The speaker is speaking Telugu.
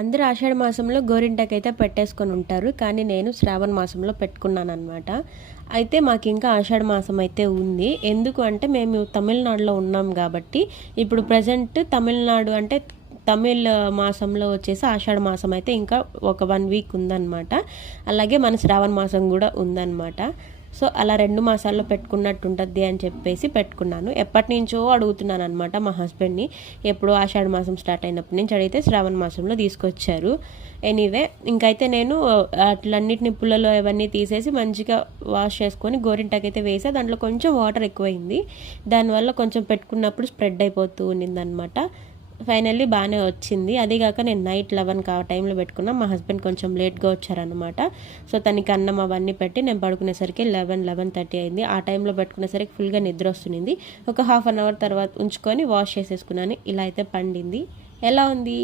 అందరూ ఆషాఢ మాసంలో గోరింటాకైతే పెట్టేసుకొని ఉంటారు. కానీ నేను శ్రావణ మాసంలో పెట్టుకున్నాననమాట. అయితే మాకు ఇంకా ఆషాఢ మాసం అయితే ఉంది. ఎందుకు అంటే మేము తమిళనాడులో ఉన్నాం కాబట్టి ఇప్పుడు ప్రజెంట్ తమిళనాడు అంటే తమిళ్ మాసంలో వచ్చేసి ఆషాఢ మాసం అయితే ఇంకా ఒక 1 వీక్ ఉందన్నమాట. అలాగే మన శ్రావణ మాసం కూడా ఉందన్నమాట. సో అలా 2 మాసాల్లో పెట్టుకున్నట్టు ఉంటుంది అని చెప్పేసి పెట్టుకున్నాను. ఎప్పటి నుంచో అడుగుతున్నాను అనమాట మా హస్బెండ్ని. ఎప్పుడు ఆషాఢ మాసం స్టార్ట్ అయినప్పటి నుంచి అడిగితే శ్రావణ మాసంలో తీసుకొచ్చారు. ఎనీవే ఇంకైతే నేను అట్లన్నిటిని పుల్లలో అవన్నీ తీసేసి మంచిగా వాష్ చేసుకొని గోరింటాకైతే వేసా. దాంట్లో కొంచెం వాటర్ ఎక్కువైంది. దానివల్ల కొంచెం పెట్టుకున్నప్పుడు స్ప్రెడ్ అయిపోతూ ఉన్నిందనమాట. ఫైనల్లీ బాగానే వచ్చింది. అదేగాక నేను నైట్ 11 ఆ టైంలో పెట్టుకున్నా. మా హస్బెండ్ కొంచెం లేట్గా వచ్చారనమాట. సో తనకి అన్నం అవన్నీ పెట్టి నేను పడుకునేసరికి 11:30 అయింది. ఆ టైంలో పెట్టుకునేసరికి ఫుల్గా నిద్ర వస్తుంది. ఒక ½ అన్ అవర్ తర్వాత ఉంచుకొని వాష్ చేసేసుకున్నాను. ఇలా అయితే పండింది. ఎలా ఉంది?